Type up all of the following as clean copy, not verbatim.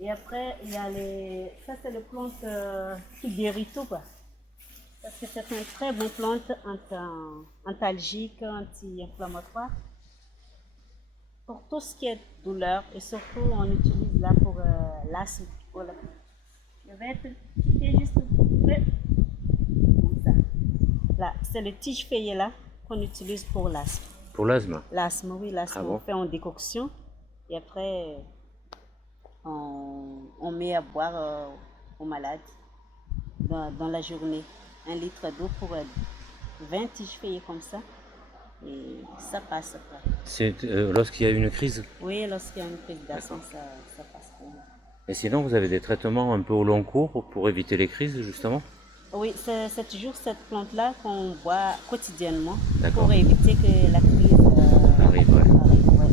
Et après, il y a les... Ça, c'est le plante qui guérit tout, quoi. Parce que c'est une très bonne plante antalgique, anti-inflammatoire. Pour tout ce qui est douleur, et surtout, on utilise là pour l'asthme. Voilà. Je vais te piquer juste comme ça. Là, c'est le tige feuillé là qu'on utilise pour l'asthme. Pour l'asthme? L'asthme, oui, l'asthme, Ah bon? on fait en décoction et après on met à boire aux malades dans la journée. 1 litre d'eau pour 20 tiges feuillées comme ça et ça passe après. C'est lorsqu'il y a une crise? Oui, lorsqu'il y a une prise d'asthme, ça passe pour moi. Et sinon, vous avez des traitements un peu au long cours pour éviter les crises, justement? Oui, c'est toujours cette plante-là qu'on boit quotidiennement D'accord. pour éviter que la crise Arrive, ouais. arrive, ouais.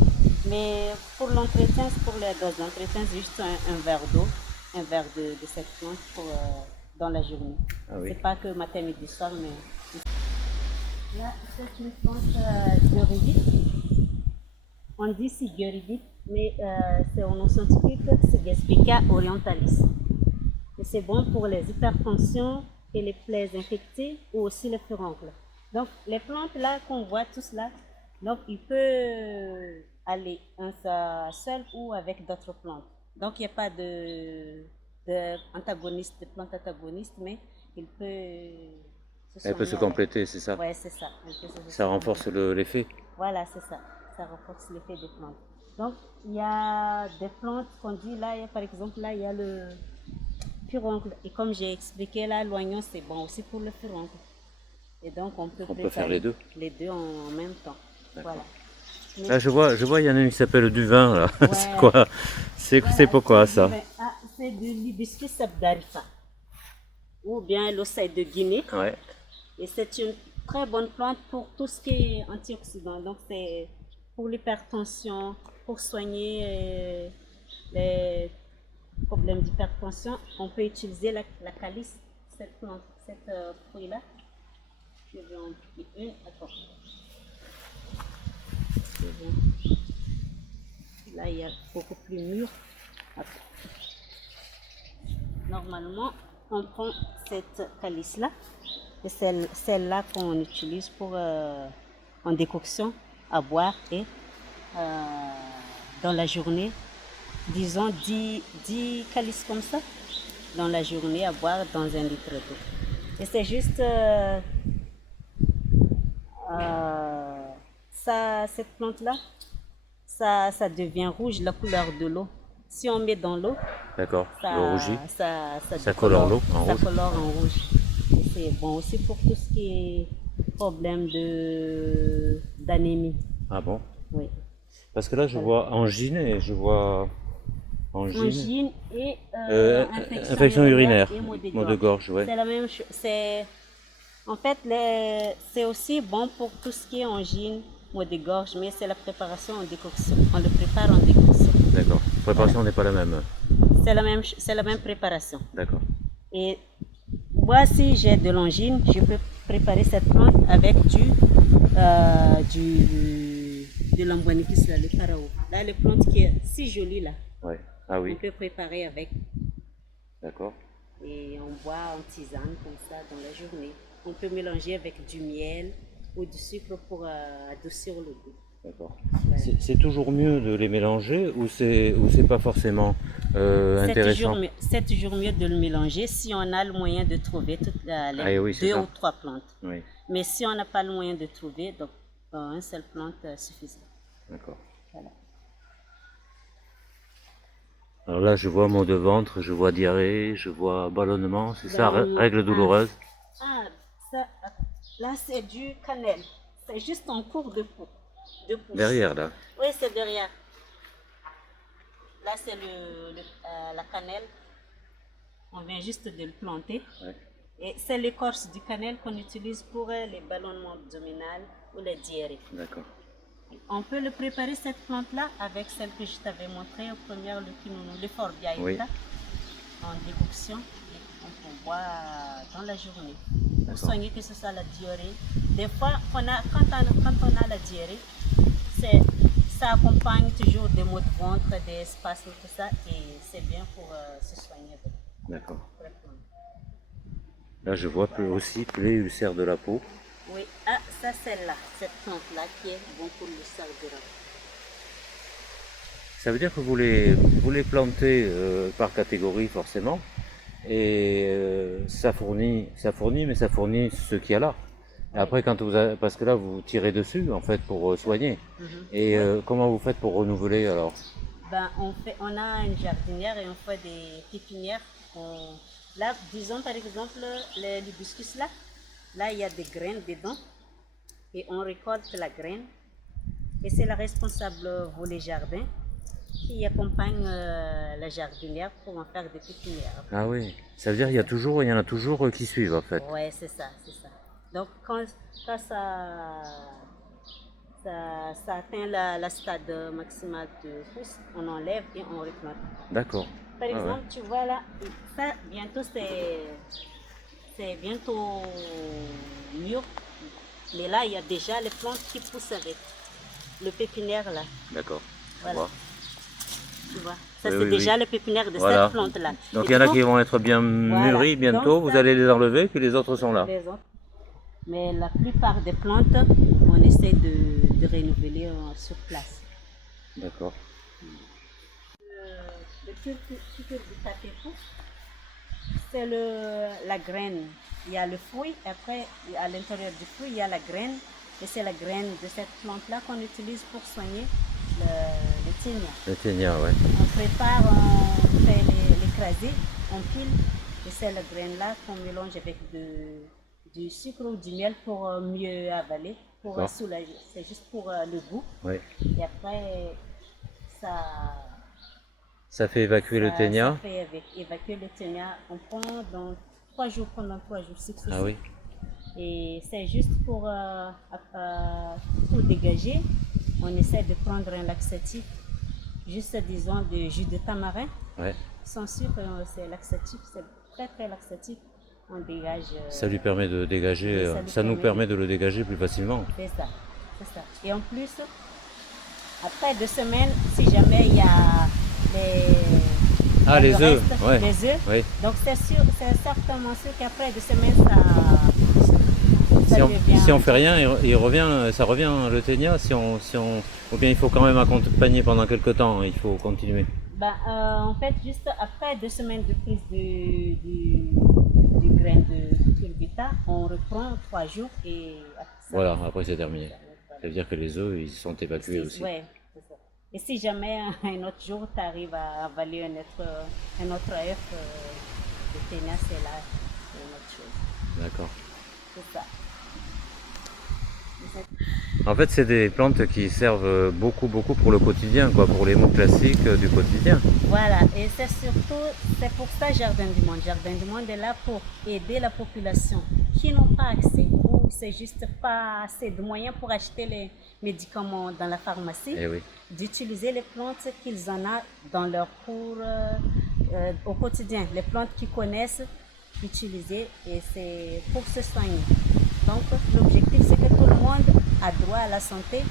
Mais pour l'entretien, pour les doses d'entretien, c'est juste un verre d'eau, un verre de cette plante pour, dans la journée. Ah oui. C'est pas que matin, midi, soir, mais... Là, c'est une plante diurétique. On dit c'est diurétique, mais c'est au nom scientifique, c'est Gaspica orientalis. Et c'est bon pour les hypertensions et les plaies infectées ou aussi les furoncles. Donc, les plantes là qu'on voit tous là, donc il peut aller un seul ou avec d'autres plantes. Donc, il n'y a pas de antagoniste, de plante antagoniste, mais il peut Elle peut se compléter, c'est ça? Oui, c'est ça. Ça renforce l'effet? Voilà, c'est ça. Ça renforce l'effet des plantes. Donc, il y a des plantes qu'on dit là, par exemple, là, il y a le furoncle. Et comme j'ai expliqué là, l'oignon, c'est bon aussi pour le furoncle. Et donc, on peut faire les deux? Les deux en même temps. Voilà. Mais Là, je vois, il y en a une qui s'appelle du vin, là. Ouais. C'est quoi? C'est pourquoi ça? C'est de l'hibiscus sabdarifa. Ou bien l'oseille de Guinée. Ouais. Et c'est une très bonne plante pour tout ce qui est antioxydant. Donc, c'est pour l'hypertension, pour soigner les problèmes d'hypertension. On peut utiliser la calice, cette plante, cette fruit-là. Je vais en piquer une. Attends. Là, il y a beaucoup plus mûr. Attends. Normalement, on prend cette calice-là. Et celle-là qu'on utilise pour en décoction à boire et dans la journée, disons 10 calices comme ça dans la journée à boire dans 1 litre d'eau. Et c'est juste cette plante-là, ça devient rouge la couleur de l'eau. Si on met dans l'eau, d'accord, l'eau rougit, ça colore l'eau en rouge. Ça colore en rouge. C'est bon aussi pour tout ce qui est problème d'anémie. Ah bon? Oui. Parce que là, je vois angine et je vois angine et infection urinaire et maux de gorge, ouais. C'est la même chose. En fait, c'est aussi bon pour tout ce qui est angine, maux de gorge, mais c'est la préparation en décoction. On le prépare en décoction. D'accord. La préparation n'est pas la même. C'est la même préparation. D'accord. Et moi, si j'ai de l'angine, je peux préparer cette plante avec de l'ambouanicus, le carao. Là, les plantes qui est si jolie là. Ouais. Ah oui. On peut préparer avec. D'accord. Et on boit en tisane comme ça dans la journée. On peut mélanger avec du miel ou du sucre pour adoucir le goût. D'accord. Ouais. C'est toujours mieux de les mélanger ou c'est pas forcément intéressant? C'est toujours mieux de le mélanger si on a le moyen de trouver toutes les oui, 2 ou 3 plantes. Oui. Mais si on n'a pas le moyen de trouver, donc une seule plante suffisant. D'accord. Voilà. Alors là, je vois maux de ventre, je vois diarrhée, je vois ballonnement, c'est ça, règles douloureuses? Là, c'est du cannelle. C'est juste en cours de pouce. Derrière, là? Oui, c'est derrière. Là, c'est la cannelle. On vient juste de le planter. Ouais. Et c'est l'écorce du cannelle qu'on utilise pour les ballonnements abdominaux ou les diarrhées. D'accord. On peut le préparer, cette plante-là, avec celle que je t'avais montrée au premier, le forbiaïta, oui, en décoction. Et on peut boire dans la journée. Pour soigner que ce soit la diarrhée. Des fois, quand on a la diarrhée, ça accompagne toujours des maux de ventre, des spasmes, tout ça, et c'est bien pour se soigner avec. D'accord. Correctement. Là, je vois aussi plaie ulcère de la peau. Oui, ah, ça c'est là, cette plante-là qui est bon pour le cerveau. Ça veut dire que vous les plantez par catégorie forcément, et ça fournit, mais ça fournit ce qu'il y a là. Et après, parce que là, vous tirez dessus en fait pour soigner. Et Oui. comment vous faites pour renouveler alors? Ben, on a une jardinière et on fait des pépinières. Là, disons par exemple, l'hibiscus là, il y a des graines dedans et on récolte la graine. Et c'est la responsable volet jardin qui accompagne la jardinière pour en faire des pépinières. Ah oui, ça veut dire il y en a toujours qui suivent en fait. Ouais, c'est ça, c'est ça. Donc quand ça atteint la stade maximale de pouce, on enlève et on replante. D'accord. Par Ah ouais. exemple, tu vois là, ça bientôt c'est bientôt mûr. Mais là, il y a déjà les plantes qui poussent avec le pépinière là. D'accord. Voilà. Tu vois, ça Oui, c'est oui, déjà oui. le pépinière de Voilà. cette plante là. Donc Et il y en a donc, qui vont être bien voilà. mûris bientôt, Donc, vous ça, allez les enlever, puis les autres sont là. les autres. Mais la plupart des plantes, on essaie de renouveler sur place. D'accord. Le culture du tapetou, c'est la graine. Il y a le fruit, après à l'intérieur du fruit, il y a la graine. Et c'est la graine de cette plante-là qu'on utilise pour soigner le ténia. Le ténia, ouais. On prépare, on fait l'écraser, on pile, et c'est la graine-là qu'on mélange avec du sucre ou du miel pour mieux avaler, pour soulager. C'est juste pour le goût. Ouais. Et après, ça fait évacuer le ténia. Ça fait évacuer le ténia. On prend pendant 3 jours successifs. Ah oui. Et c'est juste pour tout dégager. On essaie de prendre un laxatif, juste disons de jus de tamarin. Ouais. Sans sucre, c'est laxatif, c'est très très laxatif. On dégage. Ça lui permet de dégager, ça nous permet de le dégager plus facilement. C'est ça, c'est ça. Et en plus, après 2 semaines, si jamais il y a les œufs, ouais. les œufs, Oui. donc c'est certainement sûr qu'après 2 semaines, si on fait rien, ça revient le ténia. Ou bien il faut quand même accompagner pendant quelques temps, il faut continuer. En fait, juste après 2 semaines de prise du grain de culbuta, on reprend 3 jours et voilà, après c'est terminé. Ça veut dire que les œufs, ils sont évacués aussi. Ouais, c'est ça. Et si jamais un autre jour, tu arrives à avaler un autre œuf de ténia, c'est là, c'est une autre chose. D'accord. C'est ça. En fait, c'est des plantes qui servent beaucoup pour le quotidien, quoi, pour les mots classiques du quotidien. Voilà, et c'est pour ça Jardin du Monde. Jardin du Monde est là pour aider la population qui n'ont pas accès ou c'est juste pas assez de moyens pour acheter les médicaments dans la pharmacie, d'utiliser les plantes qu'ils en ont dans leur cours au quotidien. Les plantes qu'ils connaissent, utiliser et c'est pour se soigner. Donc l'objectif c'est que tout le monde a droit à la santé,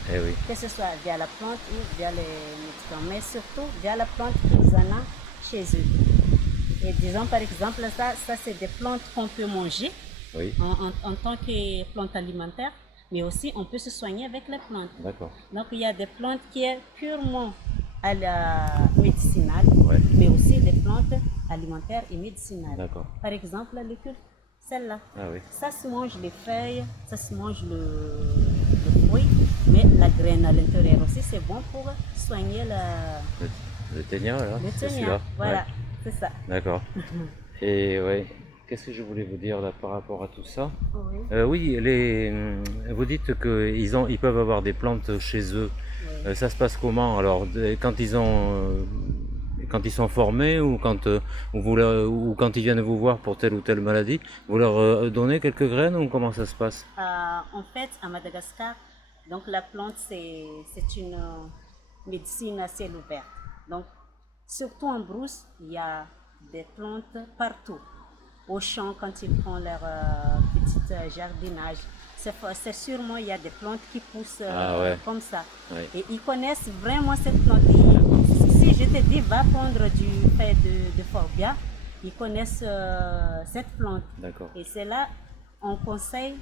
que ce soit via la plante ou via les médicaments, mais surtout via la plante qu'ils en ont chez eux. Et disons par exemple, ça c'est des plantes qu'on peut manger en tant que plante alimentaire, mais aussi on peut se soigner avec les plantes. D'accord. Donc il y a des plantes qui sont purement à la médicinale, mais aussi des plantes alimentaires et médicinales. D'accord. Par exemple, celle-là, ça se mange les feuilles, ça se mange le fruit, mais la graine à l'intérieur aussi, c'est bon pour soigner le ténia, là. Le ténia, voilà, c'est ça. D'accord. Et qu'est-ce que je voulais vous dire là par rapport à tout ça? Vous dites qu'ils peuvent avoir des plantes chez eux. Ça se passe comment alors quand ils sont formés ou quand ils viennent vous voir pour telle ou telle maladie, vous leur donnez quelques graines ou comment ça se passe? En fait, à Madagascar, donc la plante c'est une médecine à ciel ouvert. Donc, surtout en brousse, il y a des plantes partout. Au champ, quand ils font leur petit jardinage, c'est sûrement, il y a des plantes qui poussent Ah ouais. comme ça. Ouais. Et ils connaissent vraiment cette plante. Si je te dis, va prendre du fait de Forbia, ils connaissent cette plante. D'accord. Et c'est là, on conseille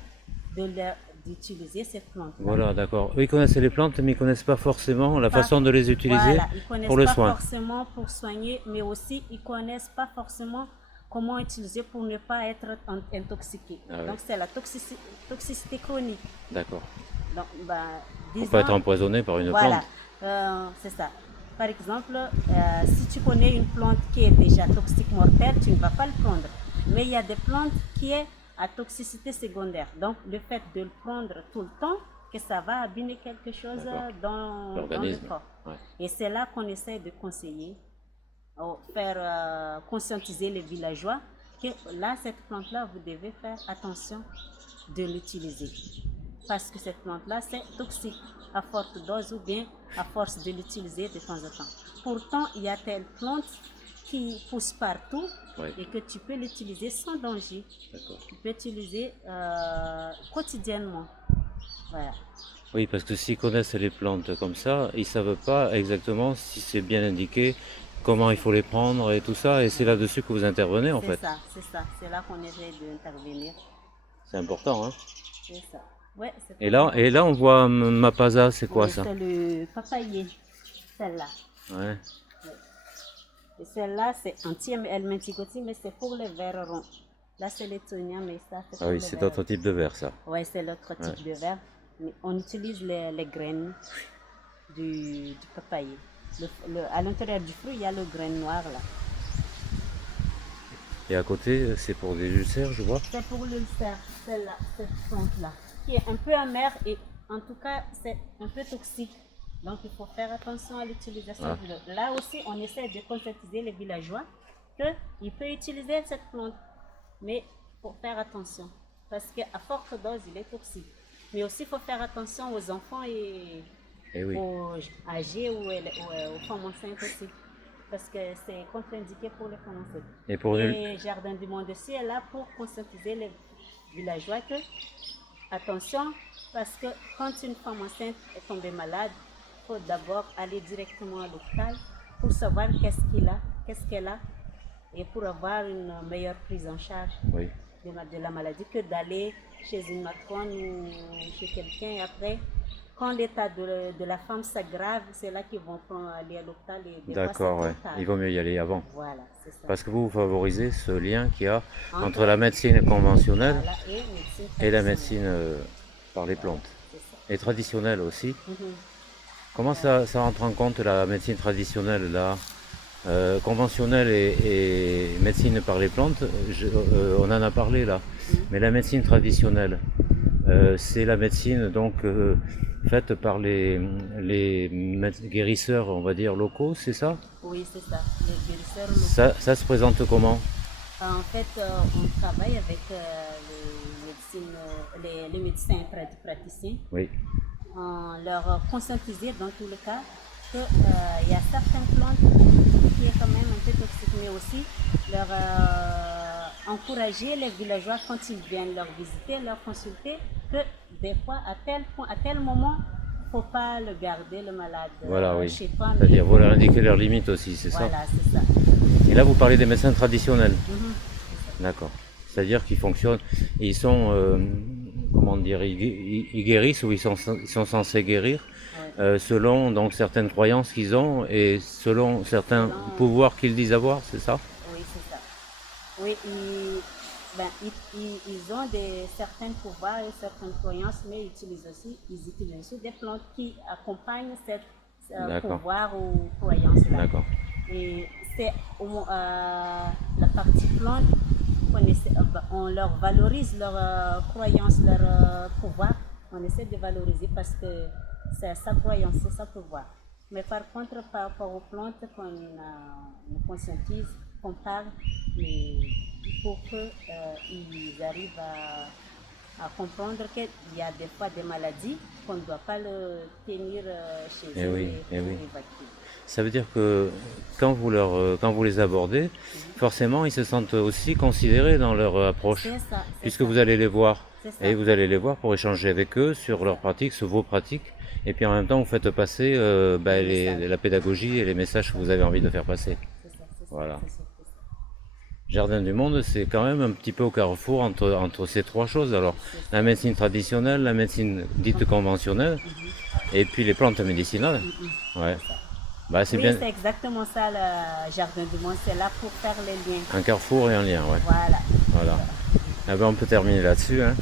d'utiliser cette plante. Voilà, d'accord. Eux, ils connaissent les plantes, mais ils connaissent pas forcément la façon de les utiliser Voilà, ils connaissent pour le pas soin. forcément pour soigner, mais aussi ils connaissent pas forcément comment utiliser pour ne pas être intoxiqué. Ah ouais. Donc c'est la toxicité chronique. D'accord. Donc, Pour pas être empoisonné par une voilà, plante. c'est ça. Par exemple, si tu connais une plante qui est déjà toxique mortelle, tu ne vas pas le prendre. Mais il y a des plantes qui est à toxicité secondaire. Donc le fait de le prendre tout le temps, que ça va abîmer quelque chose dans le corps. Ouais. Et c'est là qu'on essaie de conseiller, faire conscientiser les villageois que là, cette plante-là, vous devez faire attention de l'utiliser. Parce que cette plante-là, c'est toxique à forte dose ou bien à force de l'utiliser de temps en temps. Pourtant, il y a telle plante qui pousse partout et que tu peux l'utiliser sans danger. Tu peux l'utiliser quotidiennement. Voilà. Oui, parce que s'ils connaissent les plantes comme ça, ils ne savent pas exactement si c'est bien indiqué, comment il faut les prendre et tout ça. Et c'est là-dessus que vous intervenez en fait. C'est ça. C'est là qu'on essaie d'intervenir. C'est important, hein? C'est ça. Ouais, et là, on voit Mapaza, c'est quoi ça? C'est le papayer, celle-là. Ouais. Et celle-là, c'est anti-helminthicoti, mais c'est pour les vers ronds. Là, c'est l'étonia, mais ça, c'est pour Ah oui, c'est d'autres types de vers, ça. Oui, c'est l'autre type de vers. Mais on utilise les graines du papayer. À l'intérieur du fruit, il y a le grain noir, là. Et à côté, c'est pour des ulcères, je vois? C'est pour l'ulcère, celle-là, cette plante-là, qui est un peu amère et en tout cas, c'est un peu toxique. Donc, il faut faire attention à l'utilisation de l'eau. Là aussi, on essaie de conscientiser les villageois qu'ils peuvent utiliser cette plante. Mais il faut faire attention. Parce qu'à forte dose, il est toxique. Mais aussi, il faut faire attention aux enfants et aux âgés ou aux femmes enceintes aussi. Parce que c'est contre-indiqué pour les femmes enceintes. Et Jardin du Monde aussi est là pour conscientiser les villageois que, attention, parce que quand une femme enceinte est tombée malade, il faut d'abord aller directement à l'hôpital pour savoir qu'est-ce qu'elle a, et pour avoir une meilleure prise en charge de la maladie que d'aller chez une matrone ou chez quelqu'un et après, quand l'état de la femme s'aggrave, c'est là qu'ils vont aller à l'hôpital. D'accord, il vaut mieux y aller avant. Voilà, c'est ça. Parce que vous favorisez ce lien qu'il y a entre la médecine conventionnelle et la médecine par les plantes. Et traditionnelle aussi. Comment ça rentre en compte la médecine traditionnelle là? Conventionnelle et médecine par les plantes, on en a parlé là. Mais la médecine traditionnelle, c'est la médecine donc faite par les guérisseurs, on va dire, locaux, c'est ça? Oui, c'est ça, les guérisseurs locaux. Ça se présente comment? En fait, on travaille avec les médecins praticiens. Oui. On leur conscientiser dans tout le cas qu'il y a certaines plantes qui est quand même un peu toxique, mais aussi leur encourager les villageois quand ils viennent leur visiter, leur consulter, que des fois à tel moment, il ne faut pas le garder le malade chez toi. C'est-à-dire vous leur indiquer leurs limites aussi, c'est ça? Voilà, c'est ça. Et là vous parlez des médecins traditionnels. D'accord. C'est-à-dire qu'ils fonctionnent, ils sont, comment dire, ils guérissent ou ils sont censés guérir selon donc certaines croyances qu'ils ont et selon certains pouvoirs qu'ils disent avoir, c'est ça? Oui, c'est ça. Oui, ils ont certains pouvoirs et certaines croyances, mais ils utilisent aussi des plantes qui accompagnent ces pouvoirs ou croyances-là. D'accord. Et c'est la partie plante, on leur valorise leurs croyances, leurs pouvoirs. On essaie de valoriser parce que c'est sa croyance, c'est sa pouvoir. Mais par contre, par rapport aux plantes qu'on conscientise, qu'on parle, pour qu'ils arrivent à comprendre qu'il y a des fois des maladies qu'on ne doit pas le tenir chez eux et évacuer. Ça veut dire que quand vous les abordez, forcément ils se sentent aussi considérés dans leur approche, puisque vous allez les voir. C'est ça. Et vous allez les voir pour échanger avec eux sur leurs pratiques, sur vos pratiques. Et puis en même temps, vous faites passer la pédagogie et les messages que vous avez envie de faire passer. C'est ça, Voilà. c'est ça. Jardin du Monde, c'est quand même un petit peu au carrefour entre ces trois choses. Alors, la médecine traditionnelle, la médecine dite conventionnelle, et puis les plantes médicinales. Ouais. Bah, c'est Oui, bien c'est exactement ça, le Jardin du Monde. C'est là pour faire les liens. un carrefour et un lien, ouais. Voilà. Voilà. Ah ben, on peut terminer là-dessus, hein.